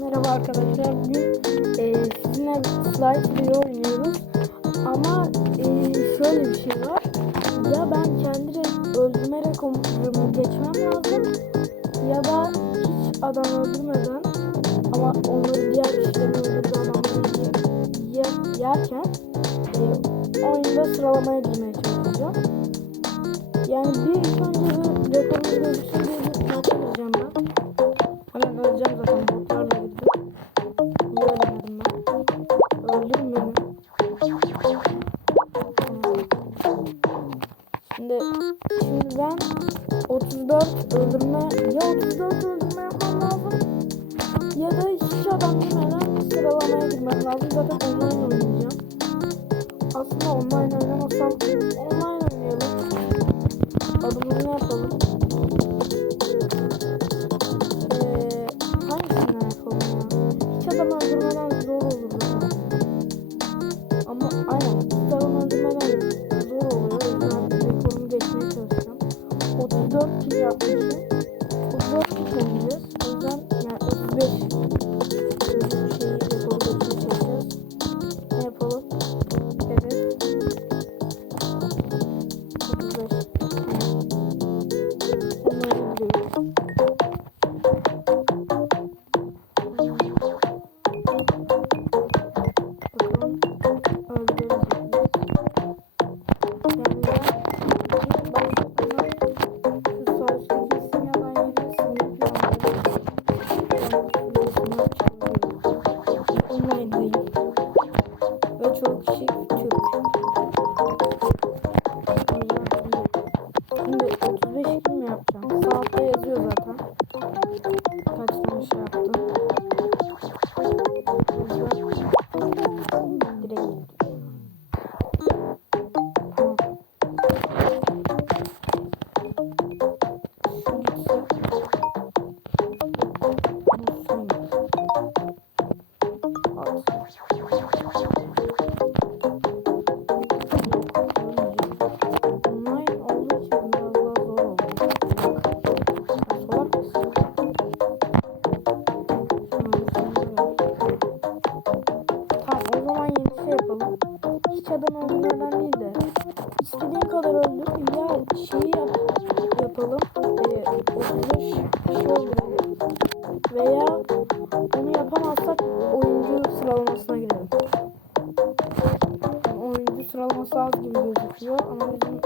Merhaba arkadaşlar. Bugün e, sizinle slide video oynuyoruz. Ama e, şöyle bir şey var. Ya ben kendi öldürme rekorumu geçmem lazım. Ya da hiç adam öldürmeden ama onları diğer kişilerin öldürdüğü adamları yerken e, oyunda sıralamaya girmeye çalışacağım. Yani bir ilk önce rekorumuz gözüksün diye bir şey maç ben. Hemen öleceğim zaten. sıralamasına girelim. Oyuncu sıralaması az gibi gözüküyor ama bizim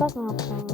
痛くなったな。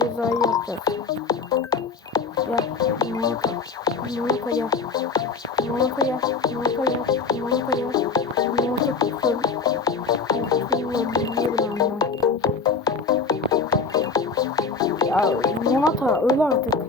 bu cezayı yapacak. Yap, Monika, Monika yap, artık.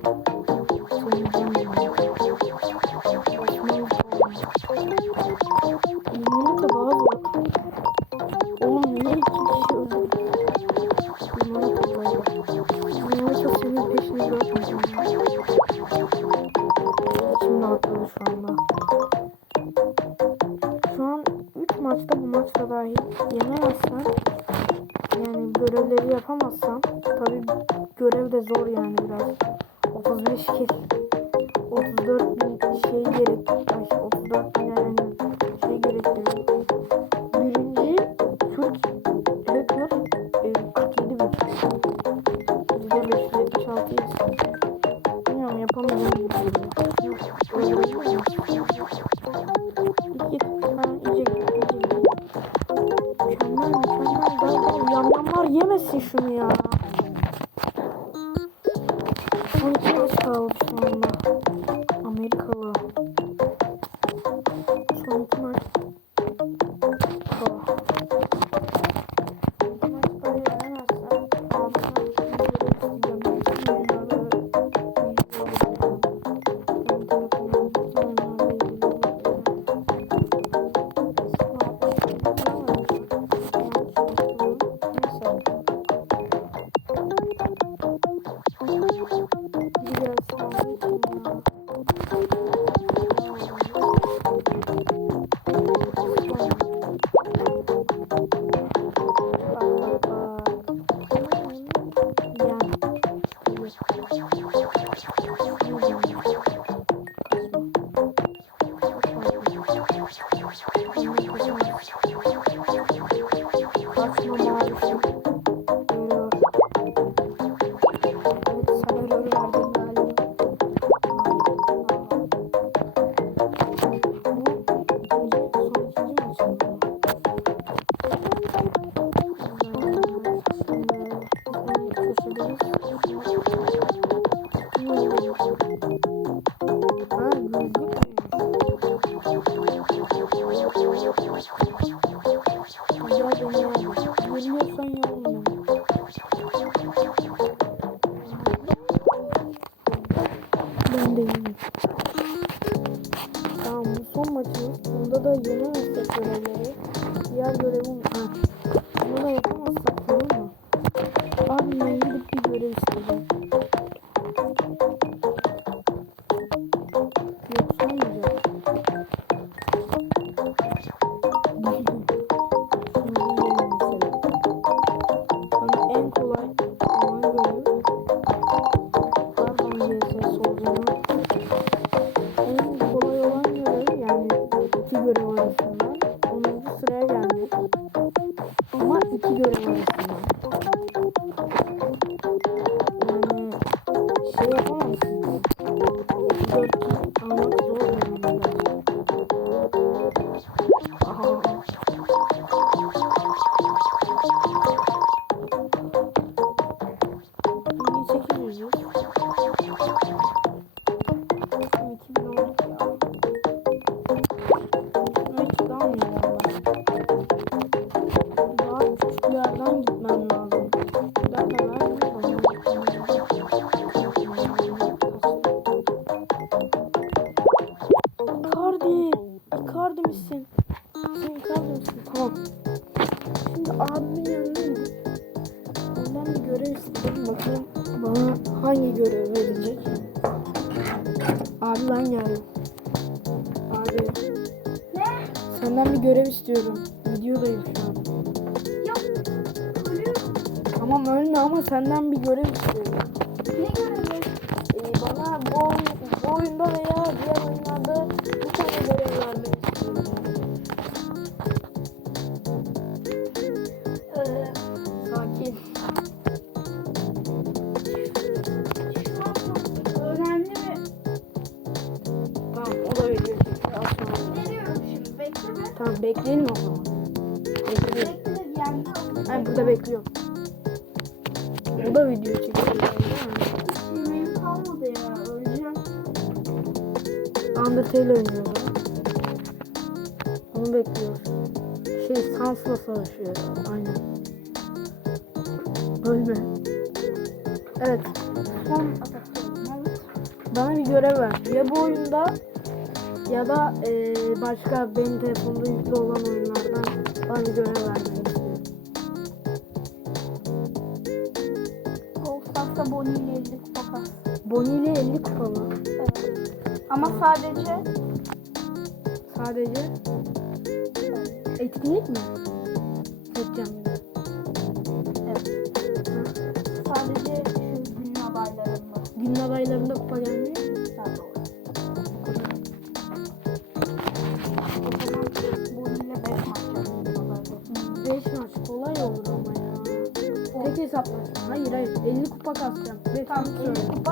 Bunda da yenemezsek görevleri. Diğer görevim... Ha. Bunu da yapamazsak bekleyelim o zaman. Bekleyelim. Hayır burada bekliyorum. O da video çekiyor. mi? Öleceğim. Undertale oynuyor. Onu bekliyor. Şey Sans'la savaşıyor. Aynen. Ölme. Evet. Son. Evet. Bana bir görev ver. Ya bu oyunda ya da eee, başka benim telefonumda yüklü olan oyunlardan bana görev vermeni istiyorum. Brawl Stars'ta Bonnie ile 50 kupa kas. Bonnie ile 50 kupa mı? Evet. Ama sadece Sadece etkinlik mi? Seçeceğim evet. Sadece şu günün adaylarında. Günün adaylarında kupa gelmiyor. Hesaplaşma. Hayır hayır 50 kupa kasacağım. Ve Tamam, tam 50 kupa.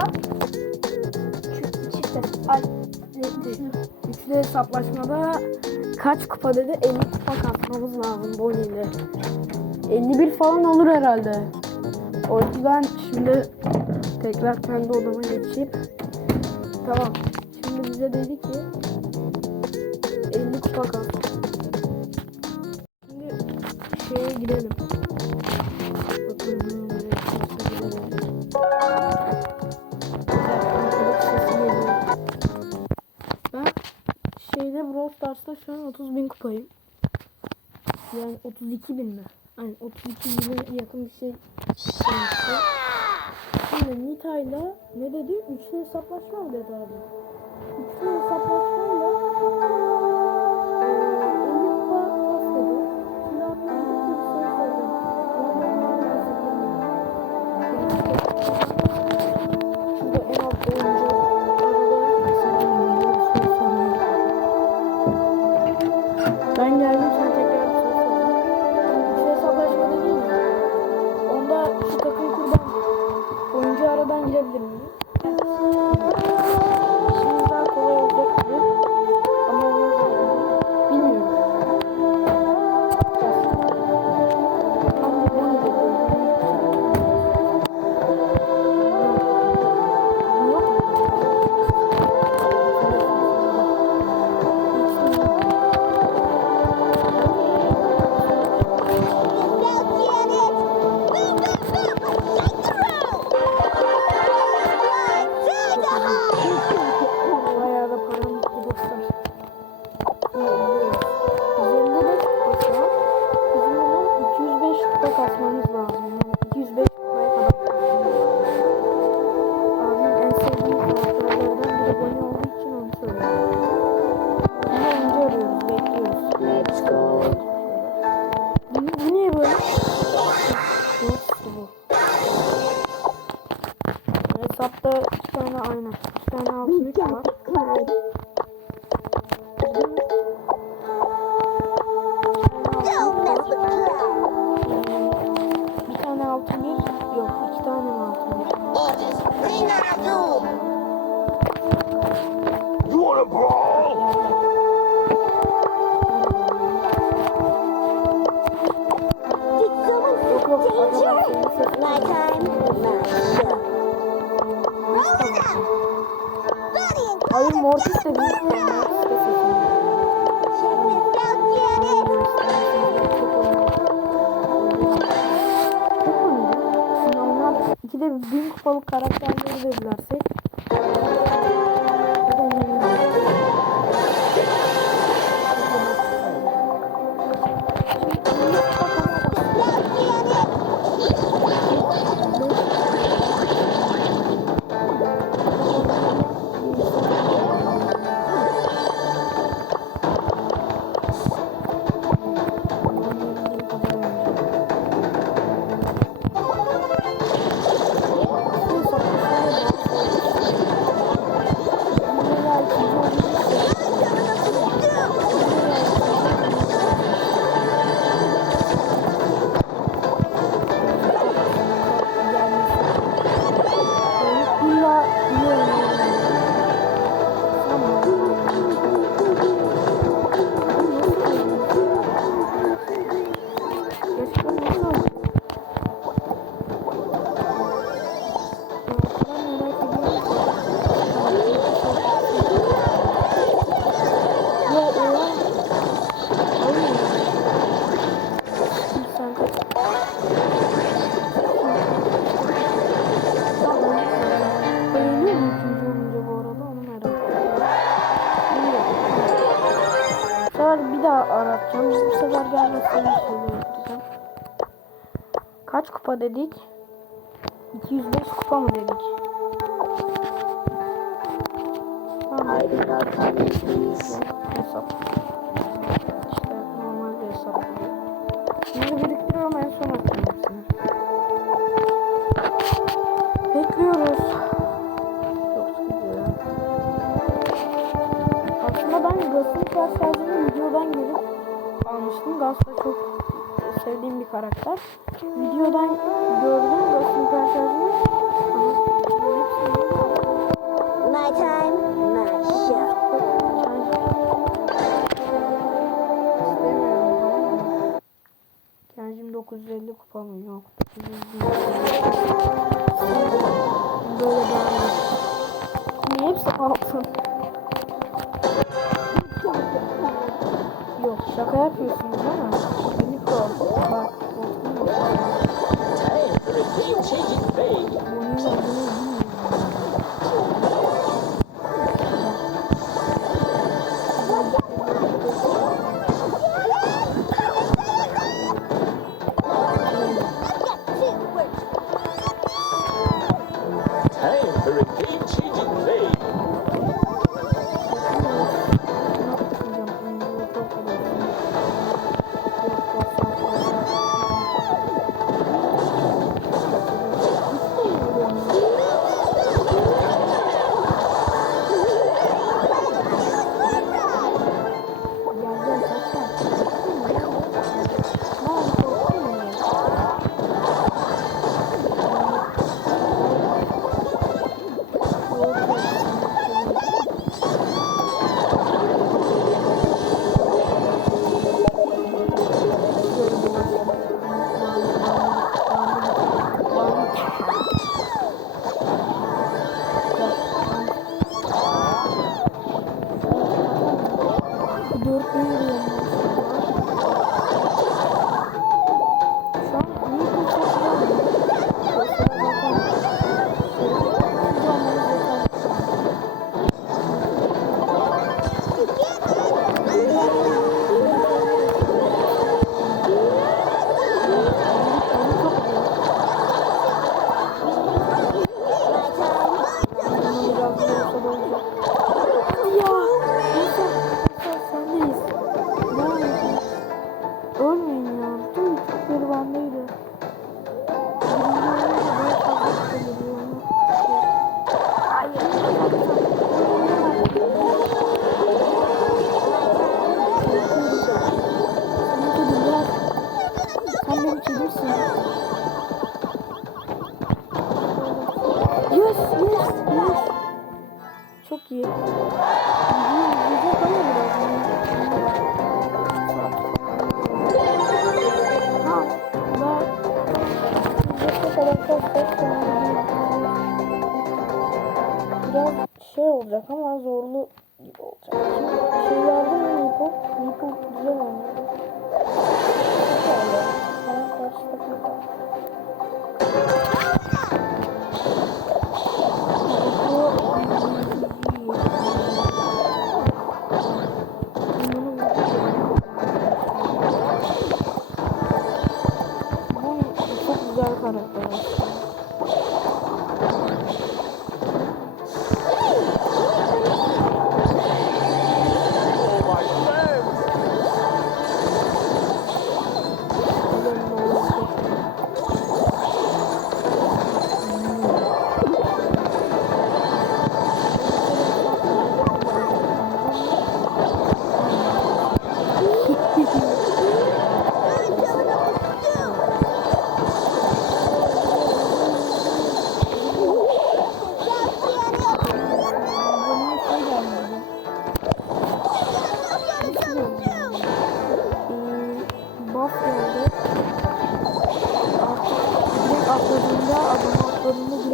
Çifte. Ay. Üçlü hesaplaşmada kaç kupa dedi? 50 kupa kasmamız lazım Bonnie ile. 51 falan olur herhalde. O yüzden şimdi tekrar kendi odama geçip tamam. Şimdi bize dedi ki 50 kupa kas. Stars'ta şu an 30 bin kupayım. Yani 32 bin mi? Aynen 32 bine yakın bir şey. sonuçta. Şimdi Nita'yla ne dedi? Üçlü hesaplaşma mı dedi abi? Üçlü hesaplaşmayla dedik. 205 kupa mı dedik? Haydi kalkalım. 950 kupam yok. 950. Böyle ben. Hepsi altın. Yok şaka yapıyorsunuz ama. Unicorn. Bak. Bak.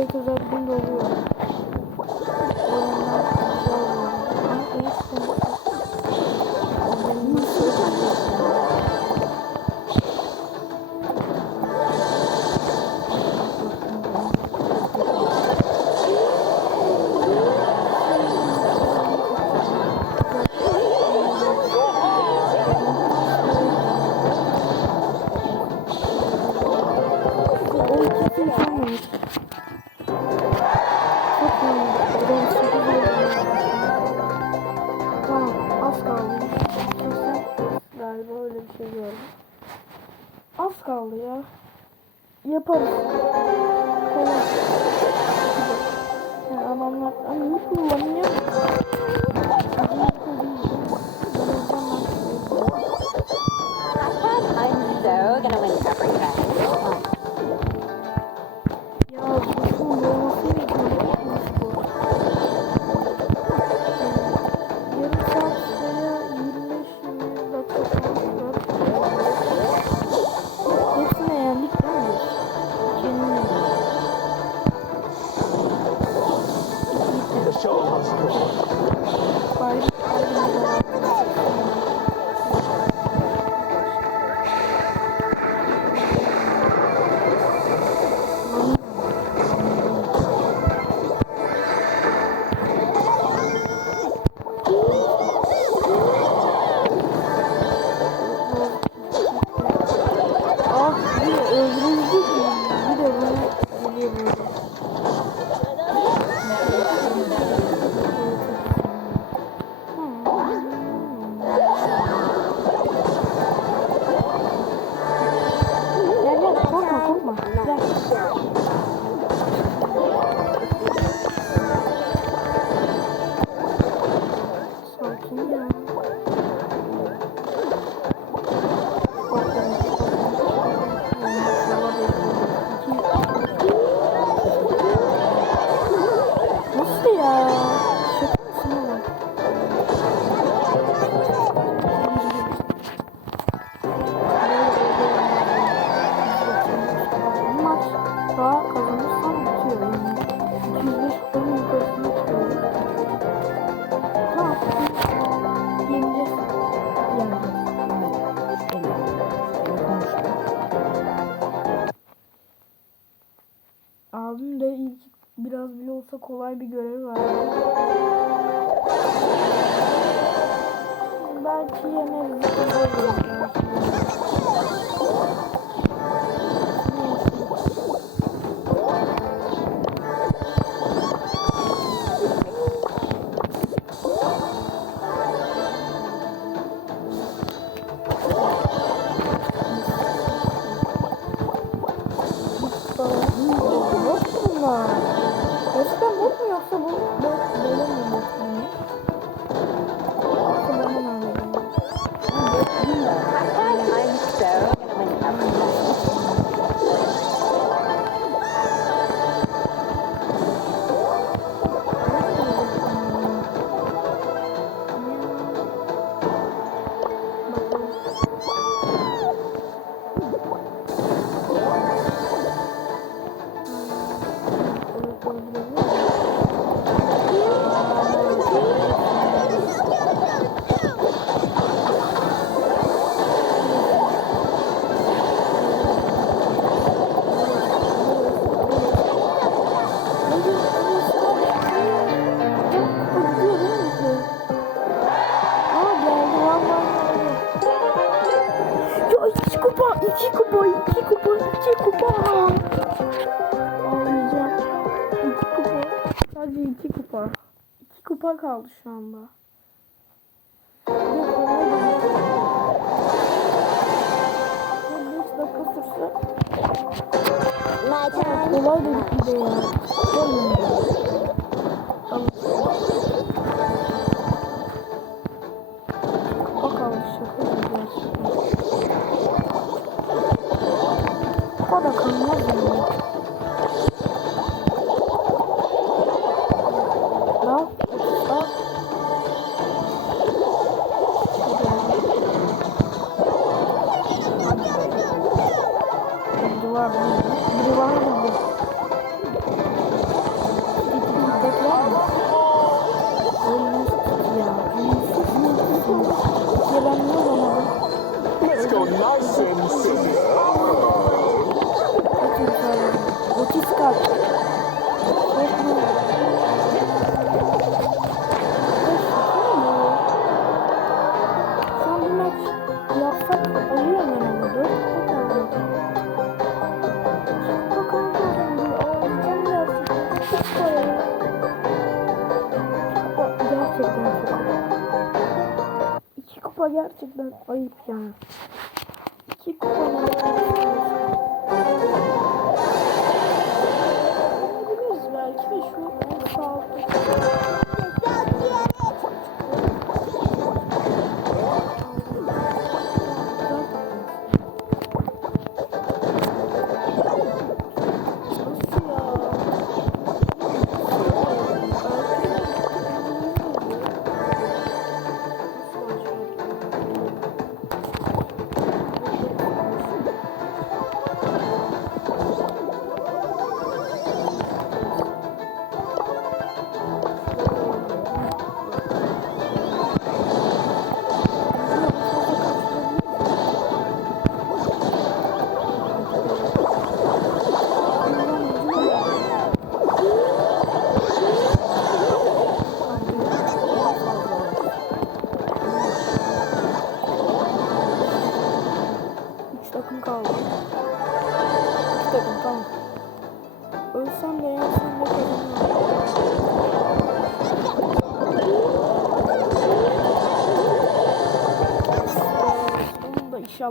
Görüşmek üzere. Kolay bir görev var. Belki yeneriz. bir şey. de ya. Gelmem Bakalım şaka gidiyor. O da kalmaz mı? kupa gerçekten ayıp ya. İki kupa.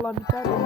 İnşallah biter de